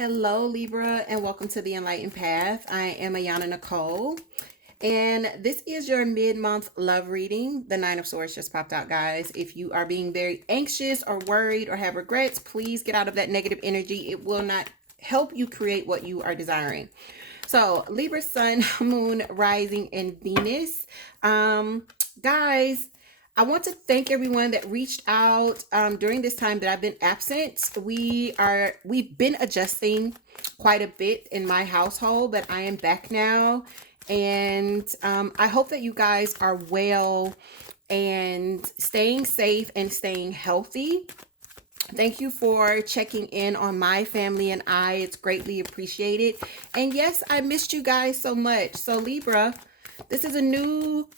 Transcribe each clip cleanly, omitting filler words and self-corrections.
Hello, Libra, and welcome to the Enlightened Path. I am Ayana Nicole, and this is your mid-month love reading. The Nine of Swords just popped out, guys. If you are being very anxious or worried or have regrets, please get out of that negative energy. It will not help you create what you are desiring. So, Libra, Sun, Moon, Rising, and Venus. Guys, I want to thank everyone that reached out during this time that I've been absent. We've been adjusting quite a bit in my household, but I am back now, and I hope that you guys are well and staying safe and staying healthy. Thank you for checking in on my family and I. It's greatly appreciated. And yes, I missed you guys so much. So Libra, this is a new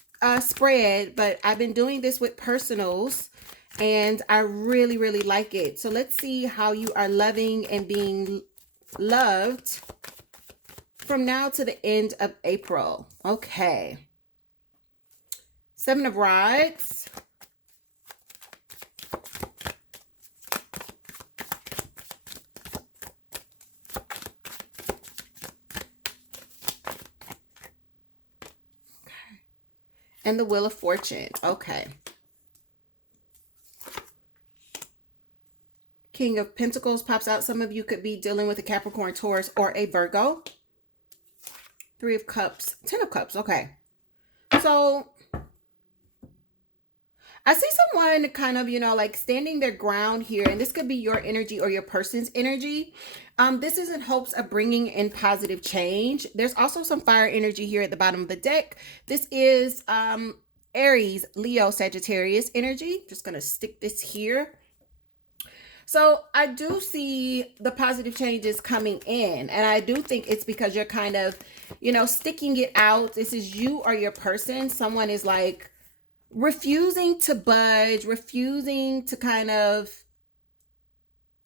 spread, but I've been doing this with personals and I really, really like it. So let's see how you are loving and being loved from now to the end of April. Okay. Seven of Rods. And the Wheel of Fortune. Okay. King of Pentacles pops out. Some of you could be dealing with a Capricorn, Taurus, or a Virgo. Three of Cups. Ten of Cups. Okay. So I see someone kind of, like standing their ground here. And this could be your energy or your person's energy. This is in hopes of bringing in positive change. There's also some fire energy here at the bottom of the deck. This is Aries, Leo, Sagittarius energy. Just going to stick this here. So I do see the positive changes coming in. And I do think it's because you're kind of, sticking it out. This is you or your person. Someone is like refusing to budge, refusing to kind of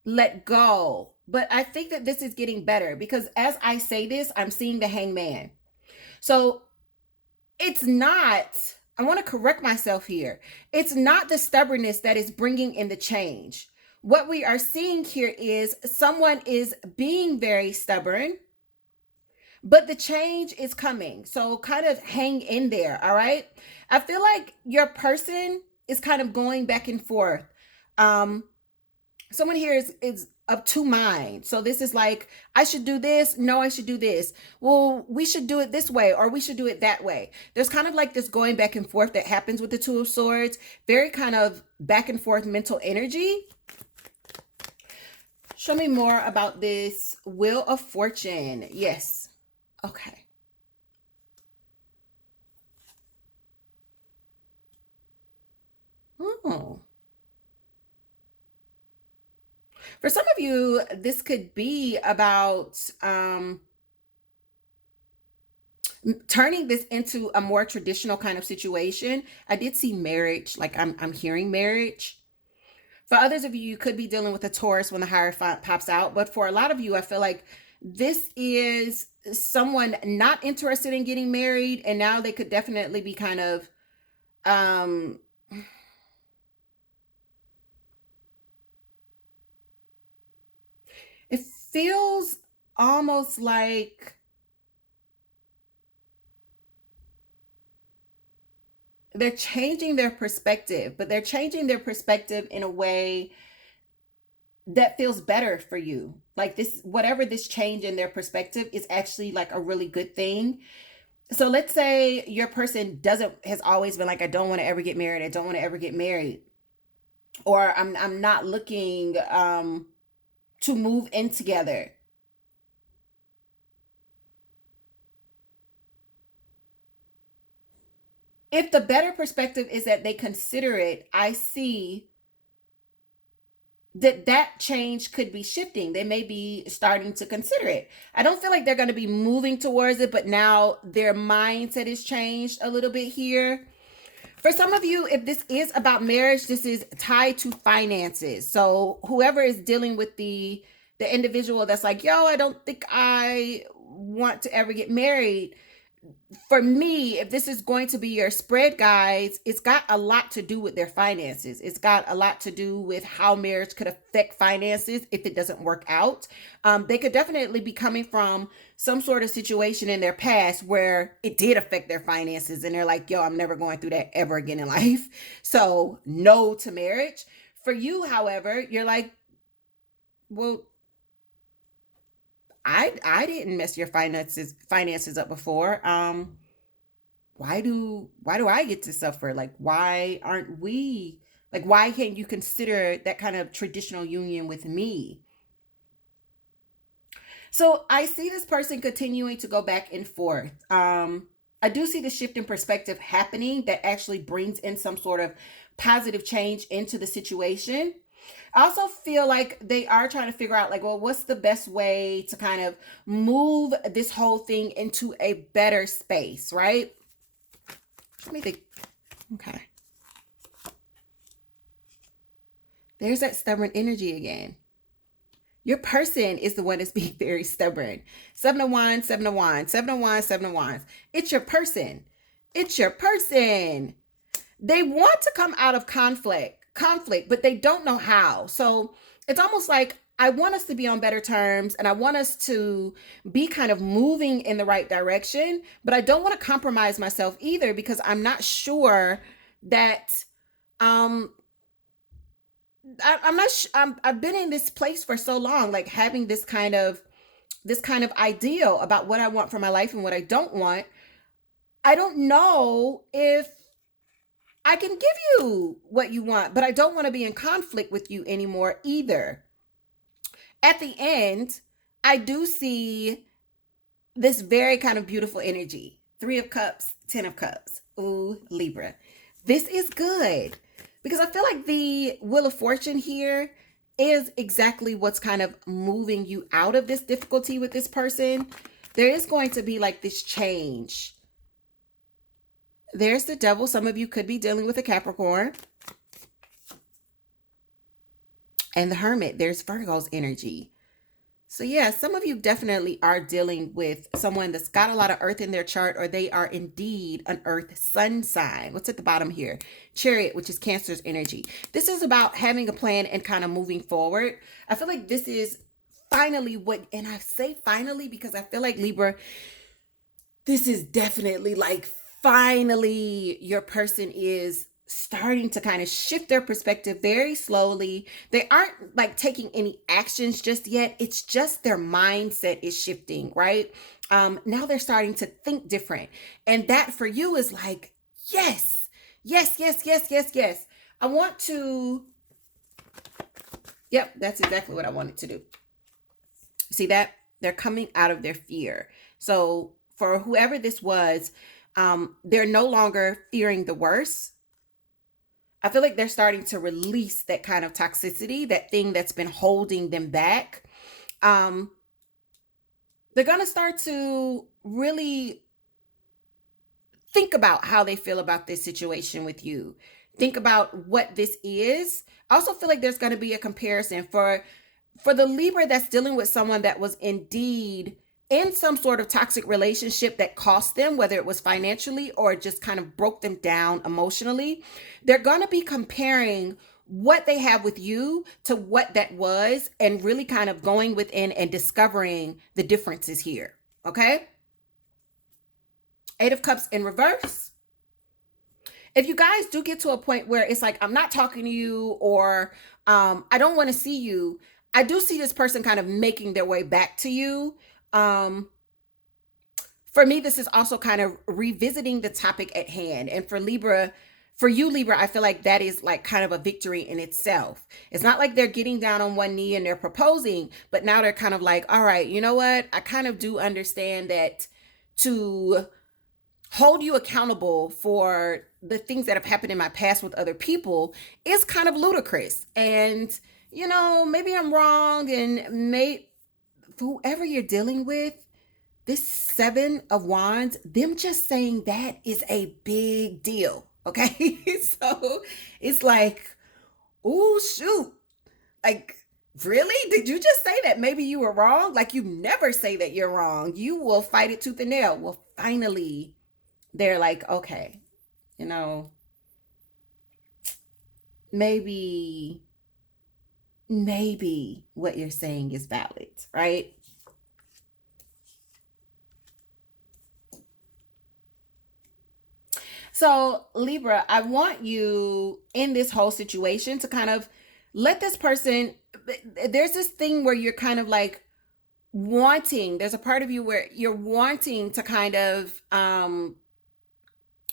let go. But I think that this is getting better because as I say this, I'm seeing the Hangman. So it's not, I want to correct myself here. It's not the stubbornness that is bringing in the change. What we are seeing here is someone is being very stubborn, but the change is coming. So kind of hang in there. All right. I feel like your person is kind of going back and forth. Someone here is of two minds. So this is like, I should do this. No, I should do this. Well, we should do it this way, or we should do it that way. There's kind of like this going back and forth that happens with the Two of Swords. Very kind of back and forth mental energy. Show me more about this Wheel of Fortune. Yes. Okay. Oh. For some of you, this could be about turning this into a more traditional kind of situation. I did see marriage, like I'm hearing marriage. For others of you, you could be dealing with a Taurus when the Hierophant pops out. But for a lot of you, I feel like this is someone not interested in getting married. And now they could definitely be kind of it feels almost like they're changing their perspective, but they're changing their perspective in a way that feels better for you. Like this, whatever this change in their perspective is actually like a really good thing. So let's say your person has always been like, I don't want to ever get married. I don't want to ever get married. Or I'm not looking to move in together. If the better perspective is that they consider it, I see that change could be shifting. They may be starting to consider it. I don't feel like they're going to be moving towards it, but now their mindset is changed a little bit here. For some of you, if this is about marriage, this is tied to finances. So whoever is dealing with the individual that's like, yo, I don't think I want to ever get married, for me, if this is going to be your spread, guys, it's got a lot to do with their finances. It's got a lot to do with how marriage could affect finances if it doesn't work out. They could definitely be coming from some sort of situation in their past where it did affect their finances, and they're like, yo, I'm never going through that ever again in life. So, no to marriage. For you, however, you're like, well, I didn't mess your finances up before. Why do I get to suffer? Like, why aren't we, like, why can't you consider that kind of traditional union with me? So I see this person continuing to go back and forth. I do see the shift in perspective happening that actually brings in some sort of positive change into the situation. I also feel like they are trying to figure out, like, well, what's the best way to kind of move this whole thing into a better space, right? Let me think. Okay. There's that stubborn energy again. Your person is the one that's being very stubborn. Seven of Wands, Seven of Wands, Seven of Wands, Seven of Wands. It's your person. It's your person. They want to come out of conflict, but they don't know how. So it's almost like, I want us to be on better terms and I want us to be kind of moving in the right direction, but I don't want to compromise myself either, because I'm not sure that um I'm not I've been in this place for so long, like having this kind of ideal about what I want for my life and what I don't want. I don't know if I can give you what you want, but I don't want to be in conflict with you anymore either. At the end, I do see this very kind of beautiful energy. 3 of Cups, 10 of Cups. Ooh, Libra. This is good because I feel like the Wheel of Fortune here is exactly what's kind of moving you out of this difficulty with this person. There is going to be like this change. There's the Devil. Some of you could be dealing with a Capricorn. And the Hermit. There's Virgo's energy. So yeah, some of you definitely are dealing with someone that's got a lot of earth in their chart, or they are indeed an earth sun sign. What's at the bottom here? Chariot, which is Cancer's energy. This is about having a plan and kind of moving forward. I feel like this is finally what, and I say finally because I feel like Libra, this is definitely like finally your person is starting to kind of shift their perspective very slowly. They aren't like taking any actions just yet. It's just their mindset is shifting, right? Now they're starting to think different. And that for you is like, yes, yes, yes, yes, yes, yes. I want to, yep, that's exactly what I wanted to do. See that? They're coming out of their fear. So for whoever this was, they're no longer fearing the worst. I feel like they're starting to release that kind of toxicity, that thing that's been holding them back. Um, they're going to start to really think about how they feel about this situation with you. Think about what this is. I also feel like there's going to be a comparison for the Libra that's dealing with someone that was indeed in some sort of toxic relationship that cost them, whether it was financially or just kind of broke them down emotionally. They're going to be comparing what they have with you to what that was, and really kind of going within and discovering the differences here. Okay. 8 of Cups in reverse. If you guys do get to a point where it's like, I'm not talking to you, or I don't want to see you, I do see this person kind of making their way back to you. Um, for me, this is also kind of revisiting the topic at hand. And for you, Libra, I feel like that is like kind of a victory in itself. It's not like they're getting down on one knee and they're proposing, but now they're kind of like, all right, you know what? I kind of do understand that to hold you accountable for the things that have happened in my past with other people is kind of ludicrous. And, maybe I'm wrong, and whoever you're dealing with, this 7 of Wands, them just saying that is a big deal. Okay. So it's like, oh, shoot. Like, Really? Did you just say that maybe you were wrong? Like, you never say that you're wrong. You will fight it tooth and nail. Well, finally, they're like, okay, you know, maybe, maybe what you're saying is valid, right? So, Libra, I want you in this whole situation to kind of let this person, there's this thing where you're kind of like wanting, there's a part of you where you're wanting to kind of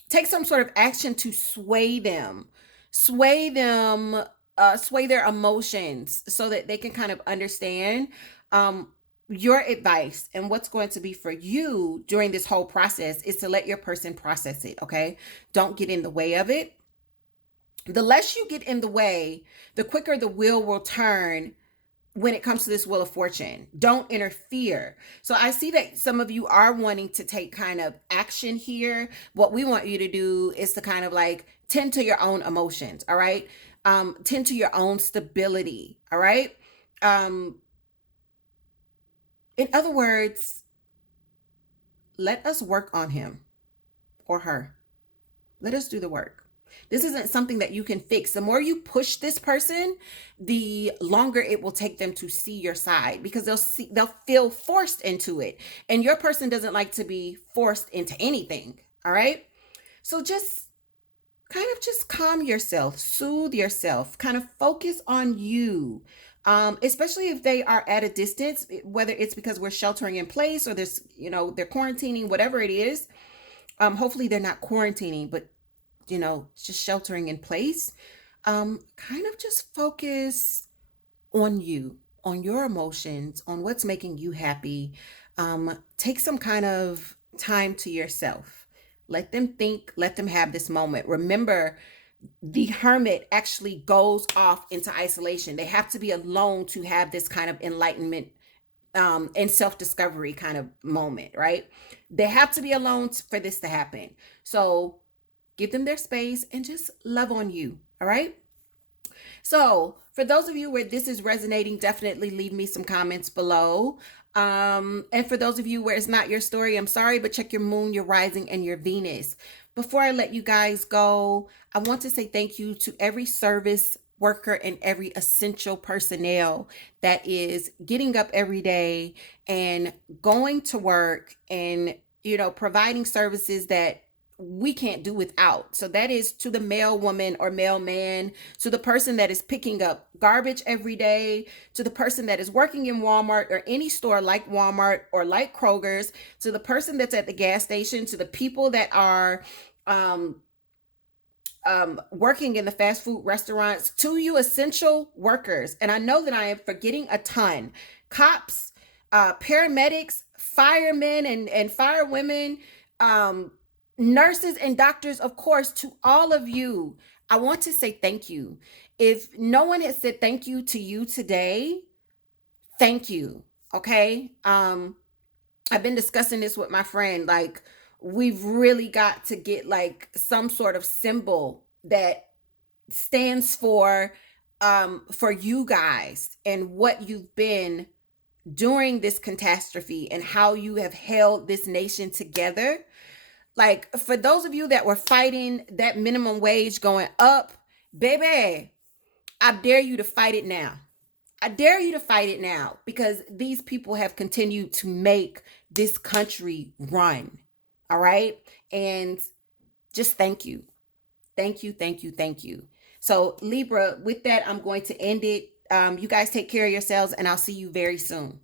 take some sort of action to sway them, sway their emotions so that they can kind of understand um, your advice. And what's going to be for you during this whole process is to let your person process it. Okay. Don't get in the way of it. The less you get in the way, the quicker the wheel will turn when it comes to this wheel of fortune. Don't interfere. So I see that some of you are wanting to take kind of action here. What we want you to do is to kind of like tend to your own emotions. All right. Tend to your own stability. All right. um in other words, let us work on him or her. Let us do the work. This isn't something that you can fix. The more you push this person, the longer it will take them to see your side, because they'll feel forced into it. And your person doesn't like to be forced into anything. All right? So just kind of just calm yourself, soothe yourself, kind of focus on you. Especially if they are at a distance, whether it's because we're sheltering in place or this, they're quarantining, whatever it is. Hopefully they're not quarantining, but just sheltering in place. Kind of just focus on you, on your emotions, on what's making you happy. Take some kind of time to yourself. Let them think, let them have this moment. Remember, the hermit actually goes off into isolation. They have to be alone to have this kind of enlightenment and self-discovery kind of moment, right? They have to be alone for this to happen. So give them their space and just love on you. All right. So, for those of you where this is resonating, definitely leave me some comments below. And for those of you where it's not your story, I'm sorry, but check your moon, your rising, and your Venus. Before I let you guys go, I want to say thank you to every service worker and every essential personnel that is getting up every day and going to work and, providing services that we can't do without. So that is to the male woman or male man, to the person that is picking up garbage every day, to the person that is working in Walmart or any store like Walmart or like Kroger's, to the person that's at the gas station, to the people that are um, working in the fast food restaurants, to you essential workers. And I know that I am forgetting a ton. Cops, paramedics, firemen and firewomen, nurses and doctors, of course, to all of you, I want to say thank you. If no one has said thank you to you today, thank you. Okay. I've been discussing this with my friend. Like, we've really got to get like some sort of symbol that stands for you guys and what you've been during this catastrophe and how you have held this nation together. Like, for those of you that were fighting that minimum wage going up, baby, I dare you to fight it now. I dare you to fight it now, because these people have continued to make this country run. All right. And just thank you. Thank you. Thank you. Thank you. So, Libra, with that, I'm going to end it. You guys take care of yourselves, and I'll see you very soon.